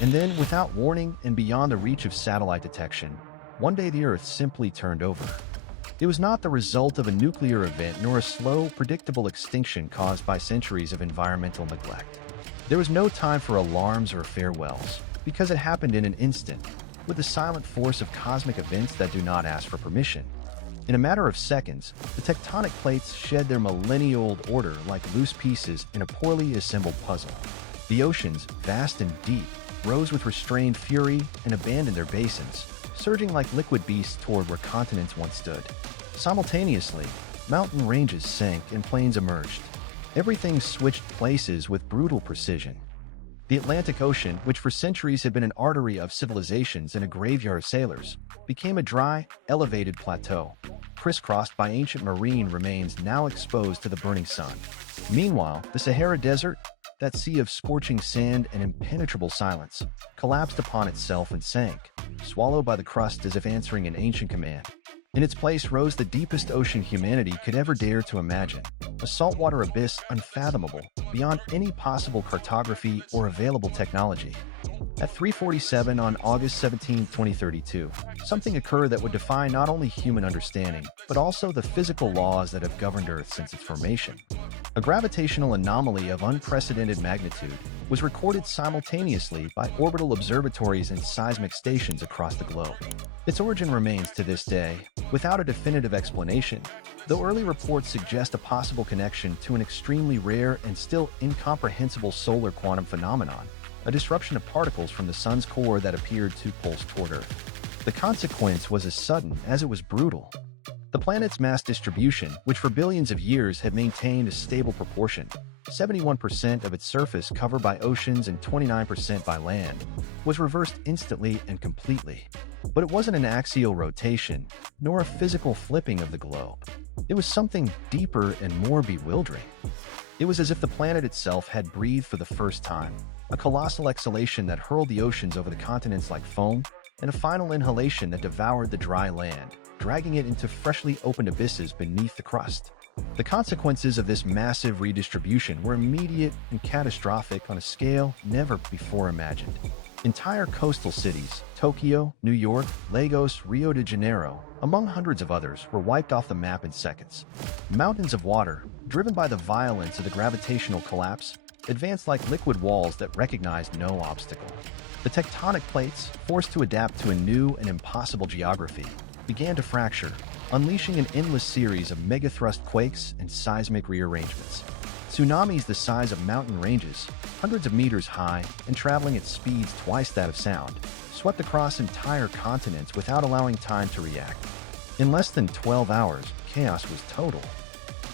And then, without warning and beyond the reach of satellite detection, one day the Earth simply turned over. It was not the result of a nuclear event nor a slow, predictable extinction caused by centuries of environmental neglect. There was no time for alarms or farewells, because it happened in an instant, with the silent force of cosmic events that do not ask for permission. In a matter of seconds, the tectonic plates shed their millennia-old order like loose pieces in a poorly assembled puzzle. The oceans, vast and deep, rose with restrained fury and abandoned their basins, surging like liquid beasts toward where continents once stood. Simultaneously, mountain ranges sank and plains emerged. Everything switched places with brutal precision. The Atlantic Ocean, which for centuries had been an artery of civilizations and a graveyard of sailors, became a dry, elevated plateau, crisscrossed by ancient marine remains now exposed to the burning sun. Meanwhile, the Sahara Desert, that sea of scorching sand and impenetrable silence, collapsed upon itself and sank, swallowed by the crust as if answering an ancient command. In its place rose the deepest ocean humanity could ever dare to imagine, a saltwater abyss unfathomable, beyond any possible cartography or available technology. At 3:47 on August 17, 2032, something occurred that would defy not only human understanding, but also the physical laws that have governed Earth since its formation. A gravitational anomaly of unprecedented magnitude was recorded simultaneously by orbital observatories and seismic stations across the globe. Its origin remains to this day without a definitive explanation, though early reports suggest a possible connection to an extremely rare and still incomprehensible solar quantum phenomenon, a disruption of particles from the Sun's core that appeared to pulse toward Earth. The consequence was as sudden as it was brutal. The planet's mass distribution, which for billions of years had maintained a stable proportion, 71% of its surface covered by oceans and 29% by land, was reversed instantly and completely. But it wasn't an axial rotation, nor a physical flipping of the globe. It was something deeper and more bewildering. It was as if the planet itself had breathed for the first time, a colossal exhalation that hurled the oceans over the continents like foam, and a final inhalation that devoured the dry land, dragging it into freshly opened abysses beneath the crust. The consequences of this massive redistribution were immediate and catastrophic on a scale never before imagined. Entire coastal cities, Tokyo, New York, Lagos, Rio de Janeiro, among hundreds of others, were wiped off the map in seconds. Mountains of water, driven by the violence of the gravitational collapse, advanced like liquid walls that recognized no obstacle. The tectonic plates, forced to adapt to a new and impossible geography, began to fracture, unleashing an endless series of megathrust quakes and seismic rearrangements. Tsunamis the size of mountain ranges, hundreds of meters high and traveling at speeds twice that of sound, swept across entire continents without allowing time to react. In less than 12 hours, chaos was total.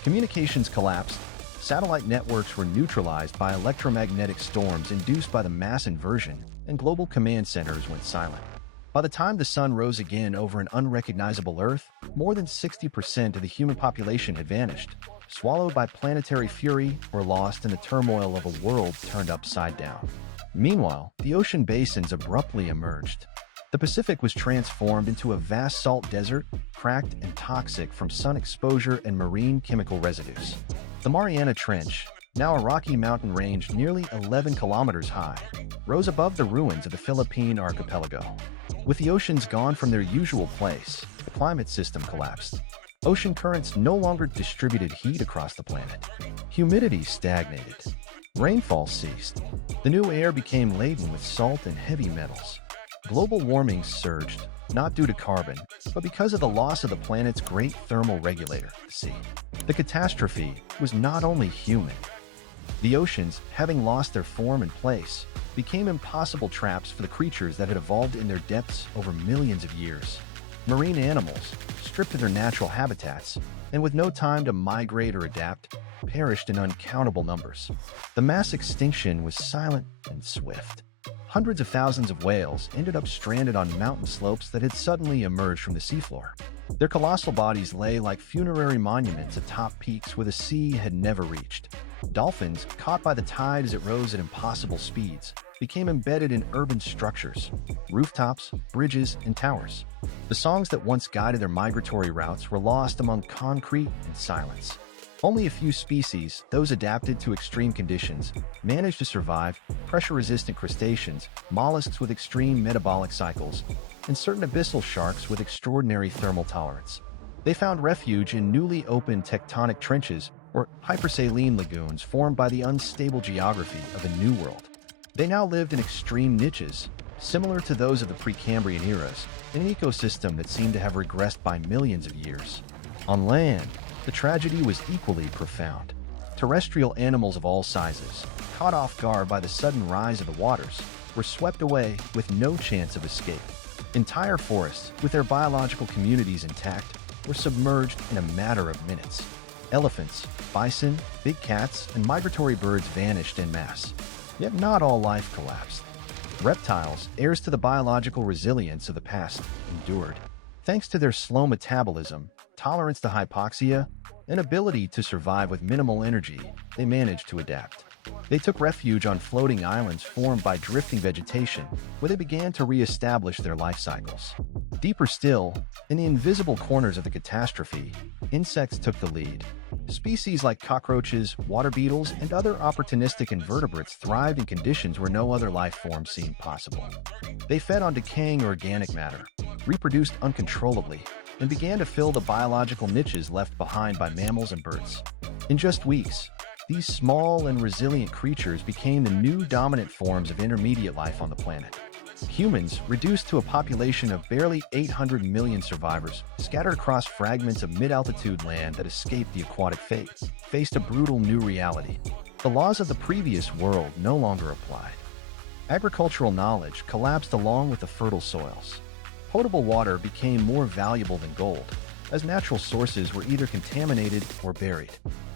Communications collapsed, satellite networks were neutralized by electromagnetic storms induced by the mass inversion, and global command centers went silent. By the time the sun rose again over an unrecognizable Earth, more than 60% of the human population had vanished, swallowed by planetary fury or lost in the turmoil of a world turned upside down. Meanwhile, the ocean basins abruptly emerged. The Pacific was transformed into a vast salt desert, cracked and toxic from sun exposure and marine chemical residues. The Mariana Trench, now a rocky mountain range nearly 11 kilometers high, rose above the ruins of the Philippine archipelago. With the oceans gone from their usual place, the climate system collapsed. Ocean currents no longer distributed heat across the planet. Humidity stagnated. Rainfall ceased. The new air became laden with salt and heavy metals. Global warming surged, not due to carbon, but because of the loss of the planet's great thermal regulator, the sea. The catastrophe was not only human. The oceans, having lost their form and place, became impossible traps for the creatures that had evolved in their depths over millions of years. Marine animals, stripped of their natural habitats, and with no time to migrate or adapt, perished in uncountable numbers. The mass extinction was silent and swift. Hundreds of thousands of whales ended up stranded on mountain slopes that had suddenly emerged from the seafloor. Their colossal bodies lay like funerary monuments atop peaks where the sea had never reached. Dolphins, caught by the tide as it rose at impossible speeds, became embedded in urban structures, rooftops, bridges, and towers. The songs that once guided their migratory routes were lost among concrete and silence. Only a few species, those adapted to extreme conditions, managed to survive: pressure-resistant crustaceans, mollusks with extreme metabolic cycles, and certain abyssal sharks with extraordinary thermal tolerance. They found refuge in newly opened tectonic trenches or hypersaline lagoons formed by the unstable geography of a new world. They now lived in extreme niches, similar to those of the Precambrian eras, in an ecosystem that seemed to have regressed by millions of years. On land, the tragedy was equally profound. Terrestrial animals of all sizes, caught off guard by the sudden rise of the waters, were swept away with no chance of escape. Entire forests, with their biological communities intact, were submerged in a matter of minutes. Elephants, bison, big cats, and migratory birds vanished en masse. Yet not all life collapsed. Reptiles, heirs to the biological resilience of the past, endured. Thanks to their slow metabolism, tolerance to hypoxia, and ability to survive with minimal energy, they managed to adapt. They took refuge on floating islands formed by drifting vegetation, where they began to re-establish their life cycles. Deeper still, in the invisible corners of the catastrophe, insects took the lead. Species like cockroaches, water beetles, and other opportunistic invertebrates thrived in conditions where no other life form seemed possible. They fed on decaying organic matter, reproduced uncontrollably, and began to fill the biological niches left behind by mammals and birds. In just weeks, these small and resilient creatures became the new dominant forms of intermediate life on the planet. Humans, reduced to a population of barely 800 million survivors, scattered across fragments of mid-altitude land that escaped the aquatic fate, faced a brutal new reality. The laws of the previous world no longer applied. Agricultural knowledge collapsed along with the fertile soils. Potable water became more valuable than gold, as natural sources were either contaminated or buried.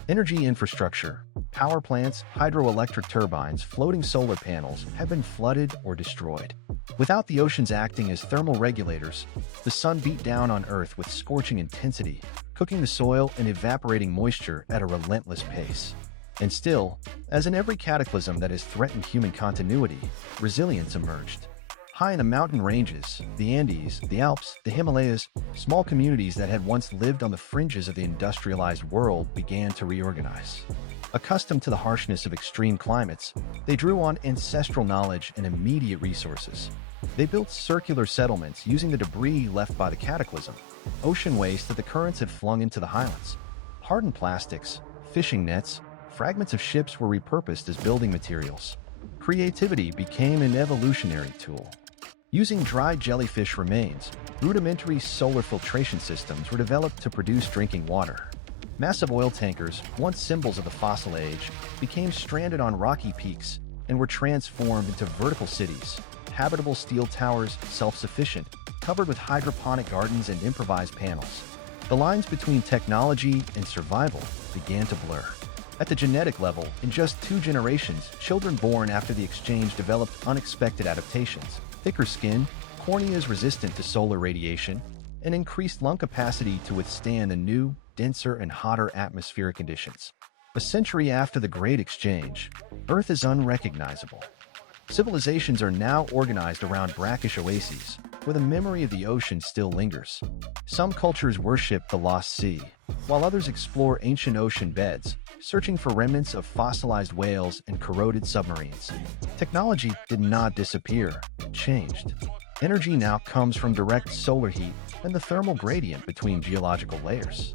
Energy infrastructure, power plants, hydroelectric turbines, floating solar panels have been flooded or destroyed. Without the oceans acting as thermal regulators, the sun beat down on Earth with scorching intensity, cooking the soil and evaporating moisture at a relentless pace. And still, as in every cataclysm that has threatened human continuity, resilience emerged. High in the mountain ranges, the Andes, the Alps, the Himalayas, small communities that had once lived on the fringes of the industrialized world began to reorganize. Accustomed to the harshness of extreme climates, they drew on ancestral knowledge and immediate resources. They built circular settlements using the debris left by the cataclysm, ocean waste that the currents had flung into the highlands. Hardened plastics, fishing nets, fragments of ships were repurposed as building materials. Creativity became an evolutionary tool. Using dried jellyfish remains, rudimentary solar filtration systems were developed to produce drinking water. Massive oil tankers, once symbols of the fossil age, became stranded on rocky peaks and were transformed into vertical cities, habitable steel towers, self-sufficient, covered with hydroponic gardens and improvised panels. The lines between technology and survival began to blur. At the genetic level, in just 2 generations, children born after the exchange developed unexpected adaptations: thicker skin, corneas resistant to solar radiation, and increased lung capacity to withstand the new, denser, and hotter atmospheric conditions. A century after the Great Exchange, Earth is unrecognizable. Civilizations are now organized around brackish oases, where the memory of the ocean still lingers. Some cultures worship the lost sea, while others explore ancient ocean beds, searching for remnants of fossilized whales and corroded submarines. Technology did not disappear, it changed. Energy now comes from direct solar heat and the thermal gradient between geological layers.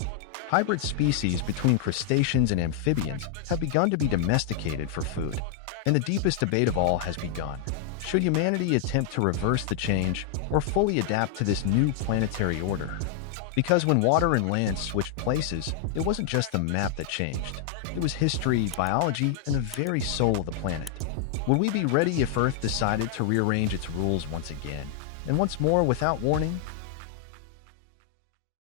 Hybrid species between crustaceans and amphibians have begun to be domesticated for food. And the deepest debate of all has begun. Should humanity attempt to reverse the change or fully adapt to this new planetary order? Because when water and land switched places, it wasn't just the map that changed. It was history, biology, and the very soul of the planet. Would we be ready if Earth decided to rearrange its rules once again? And once more, without warning,